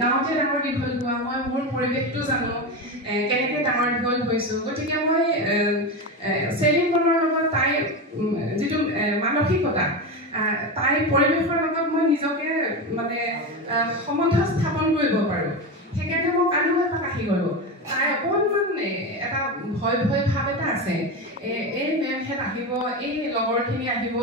গাঁৱতে ডাঙৰ দীঘল হোৱা মই মোৰ পৰিৱেশটো জানো কেনেকৈ ডাঙৰ দীঘল হৈছোঁ গতিকে মই চেলিংখনৰ লগত তাইৰ যিটো মানসিকতা তাইৰ পৰিৱেশৰ লগত মই নিজকে মানে সম্বন্ধ স্থাপন কৰিব পাৰোঁ সেইকাৰণে মই কালিও এপাক আহি গ'লোঁ তাই অকণমান এটা ভয় ভাৱ এটা আছে এই মেমহেঁত আহিব এই লগৰখিনি আহিব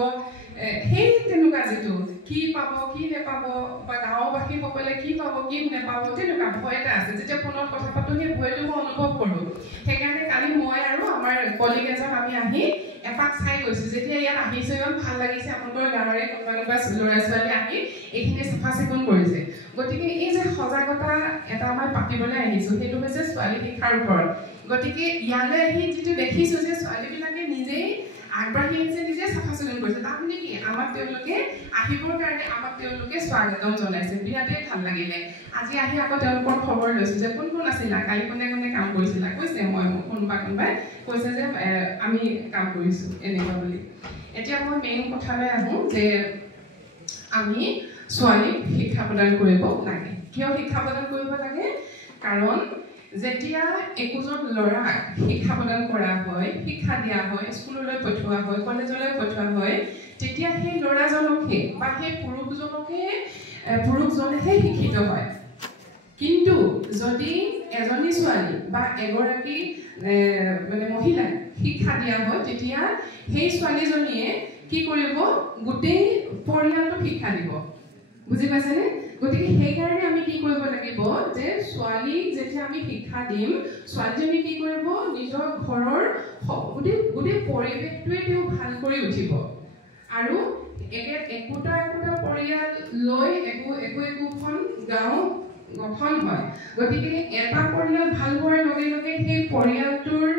সেই তেনেকুৱা যিটো কি পাব কি নেপাব বা গাঁওবাসীসকলে কি পাব কি নেপাব তেনেকুৱা ভয় এটা আছে যেতিয়া ফোনত কথা পাতোঁ সেই ভয়টো মই অনুভৱ কৰোঁ সেইকাৰণে কালি মই আৰু আমাৰ কলিগ এজন আমি আহি এপাক চাই গৈছোঁ যেতিয়া ইয়াত আহিছোঁ ইমান ভাল লাগিছে আপোনালোকৰ গাঁৱৰে কোনোবা ল'ৰা ছোৱালী আহি এইখিনি চাফা চিকুণ কৰিছে গতিকে এই যে সজাগতা এটা মই পাতিবলৈ আহিছোঁ সেইটো হৈছে ছোৱালী শিক্ষাৰ ওপৰত গতিকে ইয়ালৈ আহি যিটো দেখিছোঁ যে ছোৱালীবিলাকে নিজেই আগবাঢ়ি আহিছে নিজে চাফা চিকুণ কৰিছে তাত মানে কি আমাক তেওঁলোকে আহিবৰ কাৰণে আমাক তেওঁলোকে স্বাগতম জনাইছে বিৰাটেই ভাল লাগিলে আজি আহি আকৌ তেওঁলোকৰ খবৰ লৈছোঁ যে কোন কোন আছিলা কালি কোনে কোনে কাম কৰিছিলা কৈছে মই কোনোবাই কৈছে যে আমি কাম কৰিছোঁ এনেকুৱা বুলি এতিয়া মই মেইন কথালৈ আহোঁ যে আমি ছোৱালীক শিক্ষা প্ৰদান কৰিব লাগে কিয় শিক্ষা প্ৰদান কৰিব লাগে কাৰণ যেতিয়া একোজন ল'ৰাক শিক্ষা প্ৰদান কৰা হয় শিক্ষা দিয়া হয় স্কুললৈ পঠিওৱা হয় কলেজলৈ পঠিওৱা হয় তেতিয়া সেই ল'ৰাজনকে বা সেই পুৰুষজনেহে শিক্ষিত হয় কিন্তু যদি এজনী ছোৱালী বা এগৰাকী মানে মহিলাক শিক্ষা দিয়া হয় তেতিয়া সেই ছোৱালীজনীয়ে কি কৰিব গোটেই পৰিয়ালটোক শিক্ষা দিব বুজি পাইছেনে গতিকে সেইকাৰণে আমি কি কৰিব লাগিব যে ছোৱালীক যেতিয়া আমি শিক্ষা দিম ছোৱালীজনী কি কৰিব নিজৰ ঘৰৰ গোটেই পৰিৱেশটোৱে তেওঁ ভাল কৰি উঠিব আৰু একোটা পৰিয়াল লৈ একোখন গাঁও গঠন হয় গতিকে এটা পৰিয়াল ভাল হোৱাৰ লগে লগে সেই পৰিয়ালটোৰ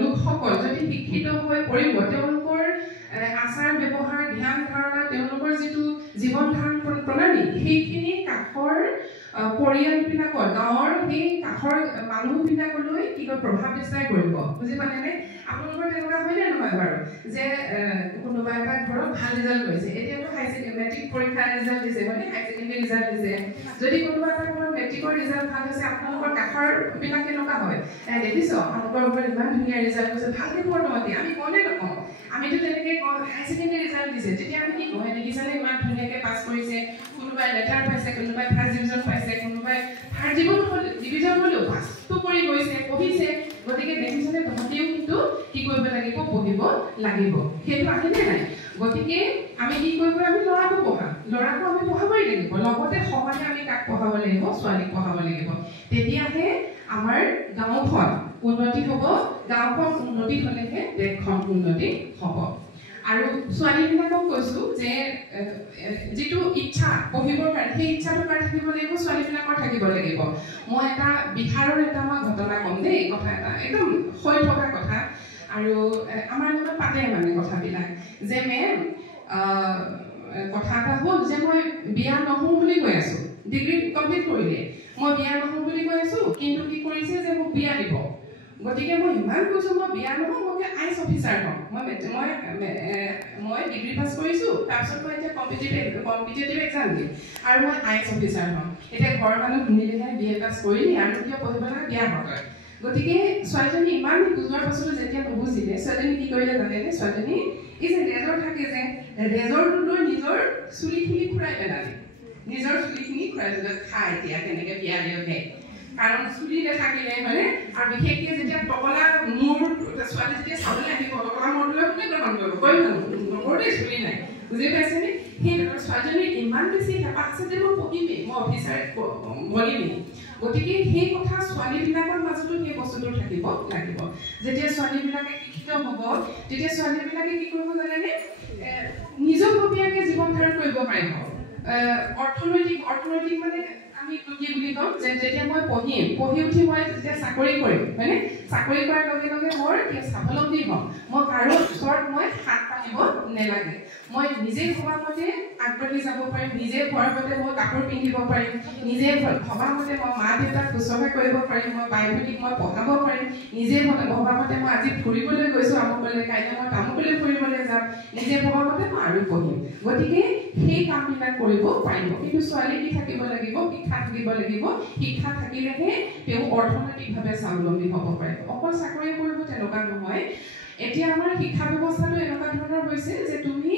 লোকসকল যদি শিক্ষিত হৈ পৰিব তেওঁলোকৰ আচাৰ ব্যৱহাৰ ধ্যান ধাৰণা তেওঁলোকৰ যিটো জীৱন ধাৰণ প্ৰণালী সেইখিনি কাষৰ পৰিয়ালবিলাকৰ গাঁৱৰ সেই কাষৰ মানুহবিলাকলৈ কি কয় প্ৰভাৱ বিস্তাৰ কৰিব বুজি পালেনে আপোনালোকৰ তেনেকুৱা হয়নে নহয় বাৰু যে কোনোবা এটা ঘৰত ভাল ৰিজাল্ট কৰিছে এতিয়াতো মেট্ৰিক পৰীক্ষাৰ ৰিজাল্ট দিছে মানে হাই ছেকেণ্ডেৰী ৰিজাল্ট দিছে যদি কোনোবা এটা ঘৰত মেট্ৰিকৰ ৰিজাল্ট ভাল হৈছে আপোনালোকৰ কাষৰ বিলাক কেনেকুৱা হয় দেখিছ আপোনালোকৰ ঘৰত ইমান ধুনীয়া ৰিজাল্ট হৈছে ভালকে পঢ়োঁতে আমি কওঁনে নকওঁ আমিতো তেনেকৈ কওঁ হাই ছেকেণ্ডেৰী ৰিজাল্ট দিছে তেতিয়া আমি কি কওঁ দেখিছানে ইমান ধুনীয়াকৈ পাছ কৰিছে কোনোবাই লেটাৰ পাইছে কোনোবাই ফাৰ্ষ্ট ডিভিজন পাইছে কোনোবাই থাৰ্ড ডিভিজন হ'লেও পাছটো কৰি গৈছে পঢ়িছে গতিকে দেখিছানে তহঁতেও কিন্তু কি কৰিব লাগিব পঢ়িব লাগিব সেইটো আহিলে নাই গতিকে আমি কি কৰিব আমি ল'ৰাকো আমি পঢ়াবই লাগিব লগতে সমানে আমি কাক পঢ়াব লাগিব ছোৱালীক পঢ়াব লাগিব তেতিয়াহে আমাৰ গাঁওখন উন্নতি হ'ব গাঁওখন উন্নতি হ'লেহে দেশখন উন্নতি হ'ব আৰু ছোৱালীবিলাকক কৈছোঁ যে যিটো ইচ্ছা পঢ়িবৰ কাৰণে সেই ইচ্ছাটো কাৰ থাকিব লাগিব ছোৱালীবিলাকৰ থাকিব লাগিব মই এটা বিহাৰৰ এটা মই ঘটনা ক'ম দেই কথা এটা একদম হৈ থকা কথা আৰু আমাৰ লগত পাতে মানে কথাবিলাক যে মেম কথা এটা হ'ল যে মই বিয়া নহওঁ বুলি কৈ আছোঁ ডিগ্ৰী কমপ্লিট কৰিলে মই বিয়া নহওঁ বুলি কৈ আছোঁ কিন্তু কি কৰিছে যে মোক বিয়া দিব গতিকে মই ইমান কৈছোঁ মই বিয়া নহওঁ মই আইএছ অফিচাৰ হ'ম মই ডিগ্ৰী পাছ কৰিছোঁ তাৰপিছত মই এতিয়া কম্পিটিটিভ এক্সাম দিম আৰু মই আইএছ অফিচাৰ হ'ম এতিয়া ঘৰৰ মানুহ শুনিলেহে BA পাছ কৰিলি আৰু কিয় পঢ়িব লাগে বিয়া হ'ব গতিকে ছোৱালীজনী ইমান বুজোৱাৰ পাছতো যেতিয়া নুবুজিলে ছোৱালীজনী কি কৰিলে জানেনে ছোৱালীজনী এই যে ৰেজৰ থাকে যে ৰেজৰটো লৈ নিজৰ চুলিখিনি খুৰাই পেলালে নিজৰ চুলিখিনি খুৰাই পেলাই খাই এতিয়া তেনেকৈ বিয়া দিওঁতে কাৰণ চুলি নাথাকিলে মানে আৰু বিশেষকৈ যেতিয়া টকলা মূৰ ছোৱালী যেতিয়া চাবলৈ আহিব টকলা মূৰটোলৈ কোনে গ্ৰহণ কৰিব কৈ নকৰোঁ চুলি নাই বুজি পাইছেনে সেই ছোৱালীজনীৰ ইমান বেছি হেঁপাহ আছে যে মই পঢ়িমেই মই অফিচাৰ বনিমেই গতিকে সেই কথা ছোৱালীবিলাকৰ মাজতো সেই বস্তুটো থাকিব লাগিব যেতিয়া ছোৱালীবিলাকে শিক্ষিত হ'ব তেতিয়া ছোৱালীবিলাকে কি কৰিব জানেনে নিজৰববীয়াকৈ জীৱন ধাৰণ কৰিব পাৰিব অৰ্থনৈতিক মানে আমি কি বুলি কম যে যেতিয়া মই পঢ়ি উঠি মই যেতিয়া চাকৰি কৰিম হয়নে চাকৰি কৰাৰ লগে লগে মোৰ স্বাৱলম্বী হ'ম মই কাৰো ওচৰত মই হাত পাতিব নেলাগে মই নিজে ভবা মতে আগবাঢ়ি যাব পাৰিম নিজে ভবা মতে মই কাপোৰ পিন্ধিব পাৰিম নিজে ভবা মতে মই মা দেউতাক শুশ্ৰূষা কৰিব পাৰিম মই বাই ভনীক মই পঢ়াব পাৰিম নিজে ভবা মতে মই আজি ফুৰিবলৈ গৈছোঁ আমুকলৈ কাইলৈ মই তামুকলৈ ফুৰিবলৈ যাম নিজে ভবা মতে মই আৰু পঢ়িম গতিকে সেই কামবিলাক কৰিব পাৰিব কিন্তু ছোৱালী কি থাকিব লাগিব শিক্ষা থাকিব লাগিব শিক্ষা থাকিলেহে তেওঁ অৰ্থনৈতিকভাৱে স্বাৱলম্বী হ'ব পাৰিব অকল চাকৰি কৰিব তেনেকুৱা নহয় এতিয়া আমাৰ শিক্ষা ব্যৱস্থাটো এনেকুৱা ধৰণৰ হৈছে যে তুমি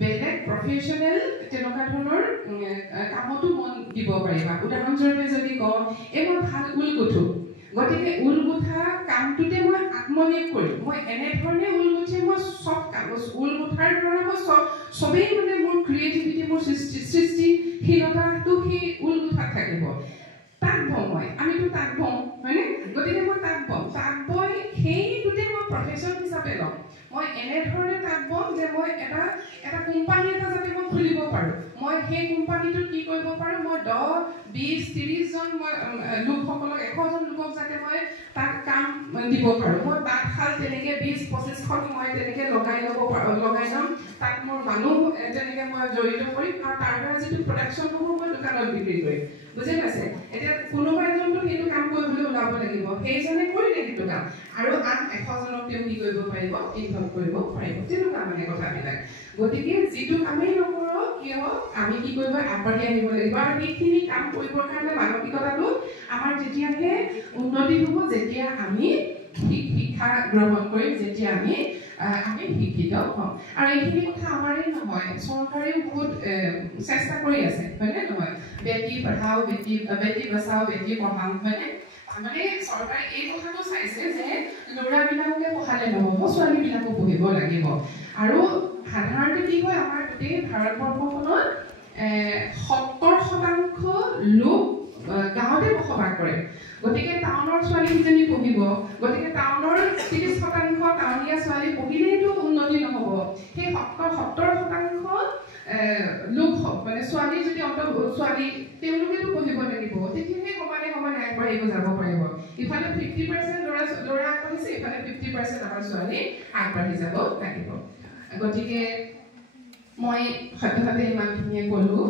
বেলেগ প্ৰফেশ্যনেল তেনেকুৱা ধৰণৰ কামতো মন দিব পাৰিবা উদাহৰণস্বৰূপে যদি কওঁ এই মই ভাল ঊল গুঠো গতিকে ঊল গুঠা কামটোতে মই আত্মনিয়োগ কৰিম মই এনেধৰণে ঊল গুঠি মই চব কাম ঊল গুঠাৰ দ্বাৰা মই চবেই মানে মোৰ ক্ৰিয়েটিভিটি মোৰ সৃষ্টিশীলতাটো সেই ঊল গুঠাত থাকিব তাঁত বওঁ মই আমিতো তাঁত বওঁ হয়নে গতিকে মই তাঁত বৈ সেইটোতে মই প্ৰফেশ্যন হিচাপে ল'ম মই এনেধৰণে তাঁত বওঁ যে মই এটা কোম্পানী এটা যাতে মই খুলিব পাৰোঁ মই সেই কোম্পানীটোত কি কৰিব পাৰোঁ মই 10-20-30 জন মই লোকসকলক 100 জন লোকক যাতে মই তাত কাম দিব পাৰোঁ মই তাঁতশাল তেনেকৈ 20-25খন মই তেনেকৈ লগাই ল'ম তাত মোৰ মানুহ তেনেকৈ মই জড়িত কৰিম আৰু তাৰ পৰা যিটো প্ৰডাকশ্যন হ'ব মই দোকানত বিক্ৰী কৰিম বুজি পাইছে এতিয়া কোনোবা এজনটো সেইটো কাম কৰিবলৈ ওলাব লাগিব সেইজনে কৰিলে সেইটো কাম আৰু আন 100 জনক তেওঁ কি কৰিব পাৰিব ইনভলভ কৰিব পাৰিব তেনেকুৱা মানে কথাবিলাক গতিকে যিটো কামেই নকৰোঁ কিয় আমি কি কৰিব আগবাঢ়ি আহিব লাগিব আৰু সেইখিনি কাম কৰিবৰ কাৰণে মানসিকতাটো আমাৰ যেতিয়াহে উন্নতি হ'ব যেতিয়া আমি শিক্ষা গ্ৰহণ কৰিম যেতিয়া আমি শিক্ষিত হ'ম আৰু এইখিনি কথা আমাৰেই নহয় চৰকাৰেও বহুত চেষ্টা কৰি আছে হয়নে নহয় বেটি পঢ়াও বেটি বচাও বেটি পঢ়াও হয়নে মানে চৰকাৰে এই কথাটো চাইছে যে ল'ৰাবিলাককে পঢ়ালে নহ'ব ছোৱালীবিলাকো পঢ়িব লাগিব আৰু সাধাৰণতে কি হয় আমাৰ গোটেই ভাৰতবৰ্ষখনত 70% লোক গাঁৱতে বসবাস কৰে গতিকে টাউনৰ ছোৱালীকেইজনী পঢ়িব গতিকে টাউনৰ 30% টাউনীয়া ছোৱালী পঢ়িলেইতো উন্নতি নহ'ব সেই 70% লোক মানে ছোৱালী যদি ছোৱালী তেওঁলোকেতো পঢ়িব লাগিব তেতিয়াহে সমানে আগবাঢ়িব যাব পাৰিব ইফালে 50% ল'ৰা আগবাঢ়িছে ইফালে 50% আমাৰ ছোৱালী আগবাঢ়ি যাব লাগিব গতিকে মই সদ্যহতে ইমানখিনিয়ে ক'লোঁ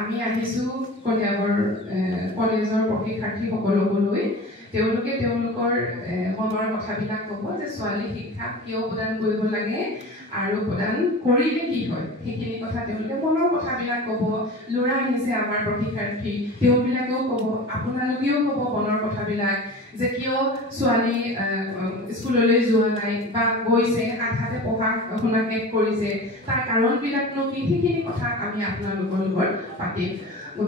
আমি আহিছোঁ কলিয়াবৰ কলেজৰ প্ৰশিক্ষাৰ্থীসকললৈ তেওঁলোকে তেওঁলোকৰ মনৰ কথাবিলাক ক'ব যে ছোৱালী শিক্ষা কিয় প্ৰদান কৰিব লাগে আৰু প্ৰদান কৰিলে কি হয় সেইখিনি কথা তেওঁলোকে মনৰ কথাবিলাক ক'ব ল'ৰা আহিছে আমাৰ প্ৰশিক্ষাৰ্থী তেওঁবিলাকেও ক'ব আপোনালোকেও ক'ব মনৰ কথাবিলাক যে কিয় ছোৱালী স্কুললৈ যোৱা নাই বা গৈছে আধাতে পঢ়া শুনা শেষ কৰিছে তাৰ কাৰণবিলাকনো কি সেইখিনি কথা আমি আপোনালোকৰ লগত পাতিম